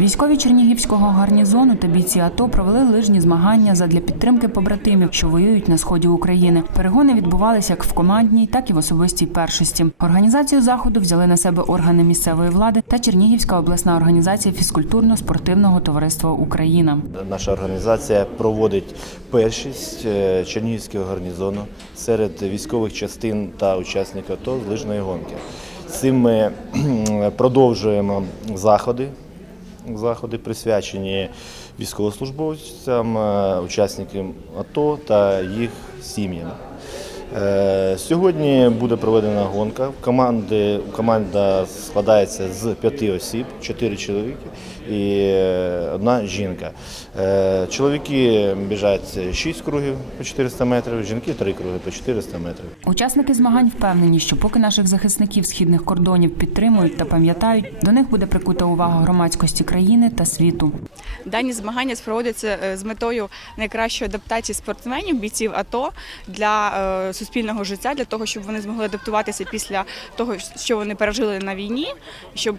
Військові Чернігівського гарнізону та бійці АТО провели лижні змагання задля підтримки побратимів, що воюють на сході України. Перегони відбувалися як в командній, так і в особистій першості. Організацію заходу взяли на себе органи місцевої влади та Чернігівська обласна організація фізкультурно-спортивного товариства Україна. Наша організація проводить першість е, Чернігівського гарнізону серед військових частин та учасників АТО з лижної гонки. Цим ми продовжуємо заходи, заходи присвячені військовослужбовцям, е, учасникам АТО та їх сім'ям. Сьогодні буде проведена гонка. Команди, команда складається з п'яти осіб, чотири чоловіки і е, одна жінка. Е, Чоловіки біжать 6 кругів по 400 метрів, жінки 3 круги по 400 метрів. Учасники змагань впевнені, що поки наших захисників східних кордонів підтримують та пам'ятають, до них буде прикута увага громадськості країни та світу. Дані змагання проводяться е, з метою найкращої адаптації спортсменів, бійців АТО для суспільного життя, для того, щоб вони змогли адаптуватися після того, що вони пережили на війні, щоб,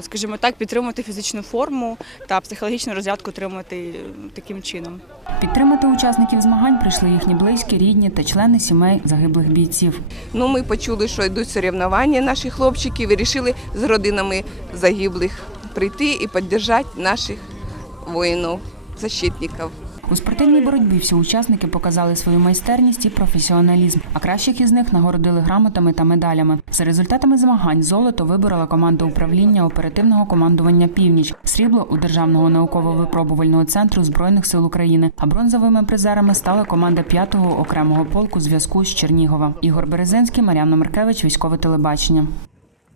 скажімо так, підтримувати фізичну форму та психологічну розрядку отримати е, таким чином. Підтримати учасників змагань прийшли їхні близькі, рідні та члени сімей загиблих бійців. Ну, ми почули, що йдуть соревнування наші хлопчики, і вирішили з родинами загиблих прийти і підтримати наших воїнів, защитників. У спортивній боротьбі всі учасники показали свою майстерність і професіоналізм, а кращих із них нагородили грамотами та медалями. За результатами змагань золото виборола команда управління оперативного командування Північ, срібло у Державного науково-випробувального центру збройних сил України. А бронзовими призерами стала команда 5-го окремого полку зв'язку з Чернігова. Ігор Березинський, Мар'яна Маркевич, військове телебачення.